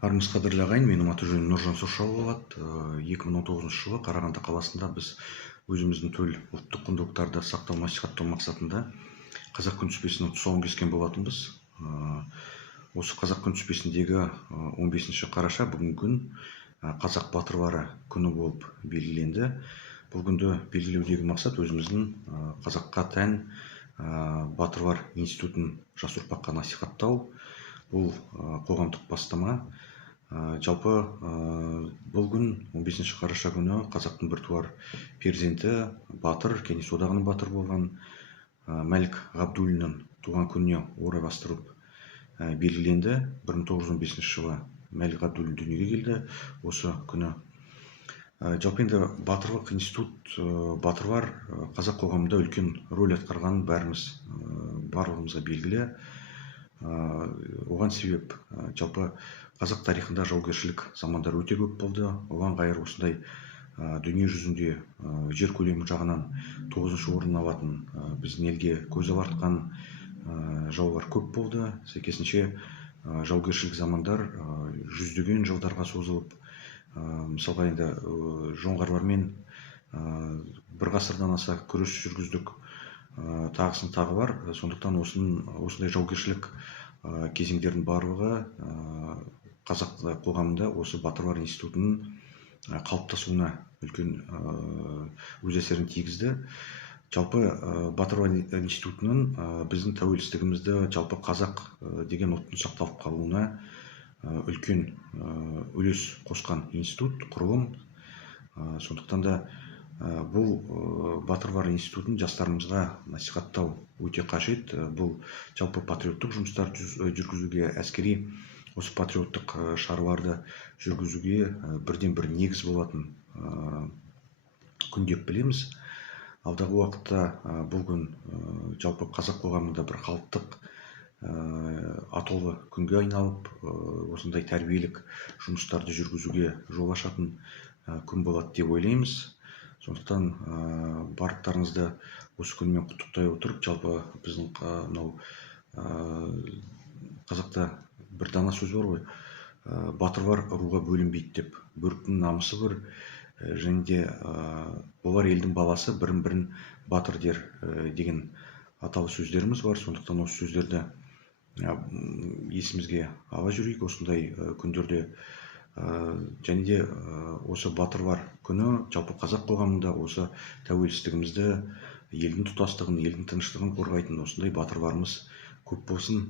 Армысыз қадірлі ағайын, менің аты-жөнім Нұржан Сұршалы болады. 2019 жылы Қарағанды қаласында біз өзіміздің төл ұлттық құндылықтарды сақтау насихаттау мақсатында қазақ күнтізбесінің тұсауын кескен болатынбыз. Осы қазақ күнтізбесіндегі 15 қараша бүгінгі күн қазақ батырлары күні болып белгіленді. Бұл күнді белгілеудегі мақсат өзіміздің қазаққа тән батырлар институтын жас ұрпаққа насихаттау. Бұл қоғамдық бастама. Жалпы бұл күн 15 қараша күні қазақтың біртуар перзенті, батыр, кеңес одағының батыры болған Мәлік Ғабдуллиннің туған күніне орайластырып белгіленді. 1915 жылы Мәлік Ғабдуллин дүниеге келді. Осы күні жалпы енді батырлық институт, батырлар қазақ қоғамында үлкен рөл атқарған барлығымызға белгілі. Оған себеп жалпы қазақ тарихында жаугершілік замандар өте көп болды. Оған қайыр осындай дүние жүзінде жер көлемі жағынан 9-шы орын алатын біздің елге көз алартқан жаулар көп болды. Сәйкесінше жаугершілік замандар жүздеген жылдарға созылып, мысалға енді жоңғарлармен бір ғасырдан аса күрес жүргіздік, тағысын тағы бар. Сондықтан осындай жаугершілік кезеңдердің барлығы қазақ қоғамында осы батырлар институтының қалыптасуына үлкен өз әсерін тигізді. Жалпы батырлар институтының біздің тәуелсіздігімізді, жалпы қазақ деген ұлттың сақталып қалуына үлкен үлес қосқан институт, құрылым. Сондықтан да бұл батырлар институтын жастарымызға насихаттау өте қажет. Бұл жалпы патриоттық жұмыстар жүргізуге, әскери осы патриоттық шараларды жүргізуге бірден бір негіз болатын күн деп білеміз. Алдағы уақытта бұл күн жалпы қазақ қоғамында бір халықтық атаулы күнге айналып, осындай тәрбиелік жұмыстарды жүргізуге жол ашатын күн болады деп ойлаймыз. Сондықтан барлықтарыңызды осы күнмен құттықтай отырып, жалпы біздің мынау қазақта бір дана сөз бар ғой, батырлар руға бөлінбейді деп. Бөріктің намысы бір, және де олар елдің баласы, бірін-бірін батыр дер деген аталы сөздеріміз бар. Сондықтан осы сөздерді есімізге ала жүрейік осындай күндерде. Және де осы батырлар күні жалпы қазақ қоғамында осы тәуелсіздігімізді, елдің тұтастығын, елдің тыныштығын қорғайтын осындай батырларымыз көп болсын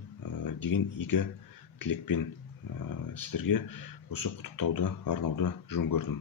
деген игі тілекпен сіздерге осы құттықтауды арнауды жөн көрдім.